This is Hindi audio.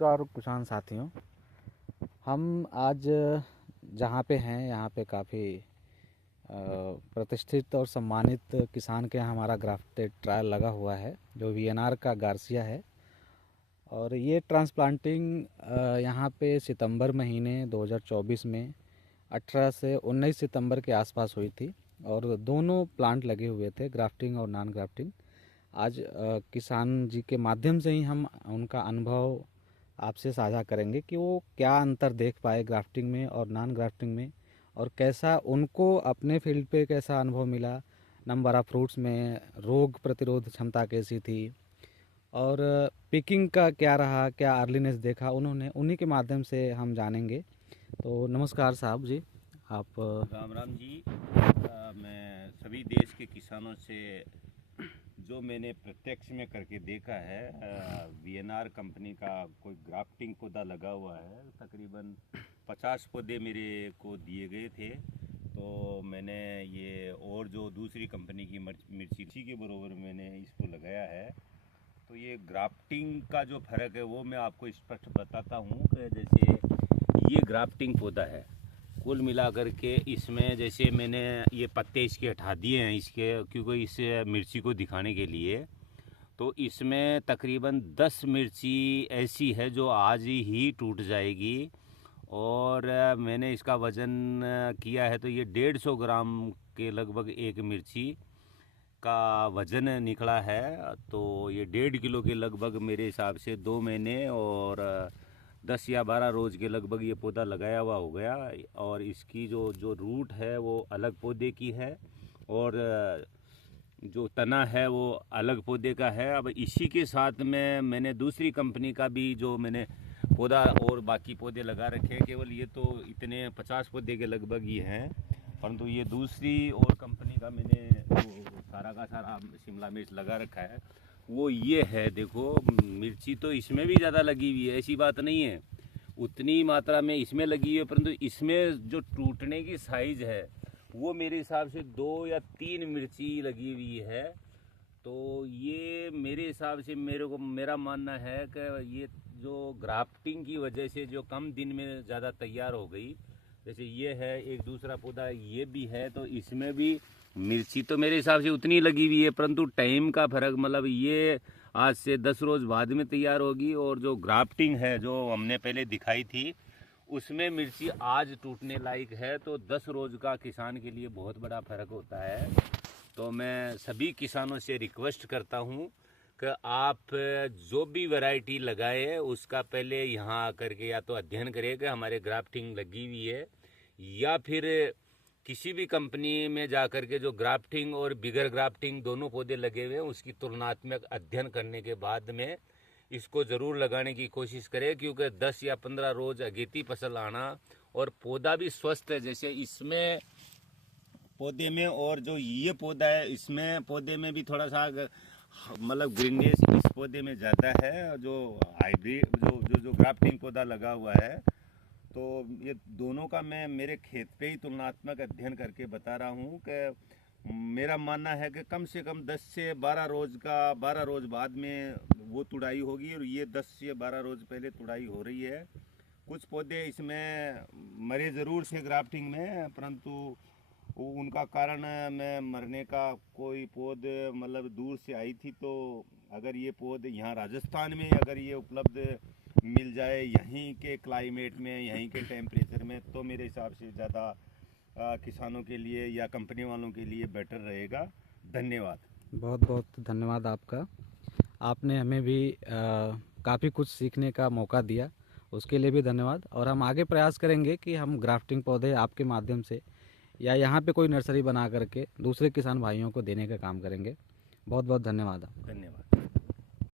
नमस्कार किसान साथियों। हम आज जहाँ पे हैं यहाँ पे काफ़ी प्रतिष्ठित और सम्मानित किसान के यहाँ हमारा ग्राफ्टेड ट्रायल लगा हुआ है जो वीएनआर का गार्सिया है। और ये ट्रांसप्लांटिंग यहाँ पे सितंबर महीने 2024 में 18 से 19 सितंबर के आसपास हुई थी और दोनों प्लांट लगे हुए थे, ग्राफ्टिंग और नॉन ग्राफ्टिंग। आज किसान जी के माध्यम से ही हम उनका अनुभव आपसे साझा करेंगे कि वो क्या अंतर देख पाए ग्राफ्टिंग में और नॉन ग्राफ्टिंग में, और कैसा उनको अपने फील्ड पे कैसा अनुभव मिला, नंबर ऑफ फ्रूट्स में रोग प्रतिरोध क्षमता कैसी थी और पिकिंग का क्या रहा, क्या अर्लीनेस देखा उन्होंने, उन्हीं के माध्यम से हम जानेंगे। तो नमस्कार साहब जी, आप। राम राम जी। मैं सभी देश के किसानों से जो मैंने प्रत्यक्ष में करके देखा है, वीएनआर कंपनी का कोई ग्राफ्टिंग पौधा लगा हुआ है। तकरीबन 50 पौधे मेरे को दिए गए थे, तो मैंने ये और जो दूसरी कंपनी की मिर्ची के बराबर मैंने इसको लगाया है। तो ये ग्राफ्टिंग का जो फ़र्क है वो मैं आपको स्पष्ट बताता हूँ कि जैसे ये ग्राफ्टिंग पौधा है, कुल मिलाकर के इसमें जैसे मैंने ये पत्ते इसके हटा दिए हैं इसके, क्योंकि इस मिर्ची को दिखाने के लिए। तो इसमें तकरीबन 10 मिर्ची ऐसी है जो आज ही टूट जाएगी। और मैंने इसका वज़न किया है तो ये 150 ग्राम के लगभग एक मिर्ची का वज़न निकला है। तो ये 1.5 किलो के लगभग मेरे हिसाब से 2 महीने और 10 या 12 रोज़ के लगभग ये पौधा लगाया हुआ हो गया। और इसकी जो जो रूट है वो अलग पौधे की है और जो तना है वो अलग पौधे का है। अब इसी के साथ में मैंने दूसरी कंपनी का भी जो मैंने पौधा और बाकी पौधे लगा रखे हैं, केवल ये तो इतने 50 पौधे के लगभग ही हैं, परंतु ये दूसरी और कंपनी का मैंने जो सारा का सारा शिमला मिर्च लगा रखा है वो ये है। देखो, मिर्ची तो इसमें भी ज़्यादा लगी हुई है, ऐसी बात नहीं है, उतनी मात्रा में इसमें लगी हुई है, परंतु इसमें जो टूटने की साइज़ है वो मेरे हिसाब से 2 या 3 मिर्ची लगी हुई है। तो ये मेरे हिसाब से मेरा मानना है कि ये जो ग्राफ्टिंग की वजह से जो कम दिन में ज़्यादा तैयार हो गई, जैसे ये है एक दूसरा पौधा ये भी है, तो इसमें भी मिर्ची तो मेरे हिसाब से उतनी लगी हुई है, परंतु टाइम का फ़र्क, मतलब ये आज से 10 रोज़ बाद में तैयार होगी। और जो ग्राफ्टिंग है जो हमने पहले दिखाई थी उसमें मिर्ची आज टूटने लायक है, तो 10 रोज़ का किसान के लिए बहुत बड़ा फ़र्क होता है। तो मैं सभी किसानों से रिक्वेस्ट करता हूँ कि आप जो भी वैरायटी लगाए उसका पहले यहाँ आकर के या तो अध्ययन करें कि हमारे ग्राफ्टिंग लगी हुई है, या फिर किसी भी कंपनी में जाकर के जो ग्राफ्टिंग और बिगर ग्राफ्टिंग दोनों पौधे लगे हुए हैं उसकी तुलनात्मक अध्ययन करने के बाद में इसको ज़रूर लगाने की कोशिश करें, क्योंकि 10 या 15 रोज़ अगेती फसल आना और पौधा भी स्वस्थ है। जैसे इसमें पौधे में और जो ये पौधा है इसमें पौधे में भी थोड़ा सा मतलब ग्रीननेस इस पौधे में ज़्यादा है, जो हाइब्रिड जो ग्राफ्टिंग पौधा लगा हुआ है। तो ये दोनों का मैं मेरे खेत पे ही तुलनात्मक अध्ययन करके बता रहा हूँ कि मेरा मानना है कि कम से कम 10 से 12 रोज़ बाद में वो तुड़ाई होगी, और ये 10 से 12 रोज़ पहले तुड़ाई हो रही है। कुछ पौधे इसमें मरे ज़रूर थे ग्राफ्टिंग में, परंतु उनका कारण मैं मरने का कोई पौध मतलब दूर से आई थी। तो अगर ये पौध यहाँ राजस्थान में अगर ये उपलब्ध मिल जाए यहीं के क्लाइमेट में, यहीं के टेम्परेचर में, तो मेरे हिसाब से ज़्यादा किसानों के लिए या कंपनी वालों के लिए बेटर रहेगा। धन्यवाद। बहुत बहुत धन्यवाद आपका। आपने हमें भी काफ़ी कुछ सीखने का मौका दिया, उसके लिए भी धन्यवाद। और हम आगे प्रयास करेंगे कि हम ग्राफ्टिंग पौधे आपके माध्यम से या यहाँ पे कोई नर्सरी बना करके दूसरे किसान भाइयों को देने का काम करेंगे। बहुत बहुत धन्यवाद। धन्यवाद।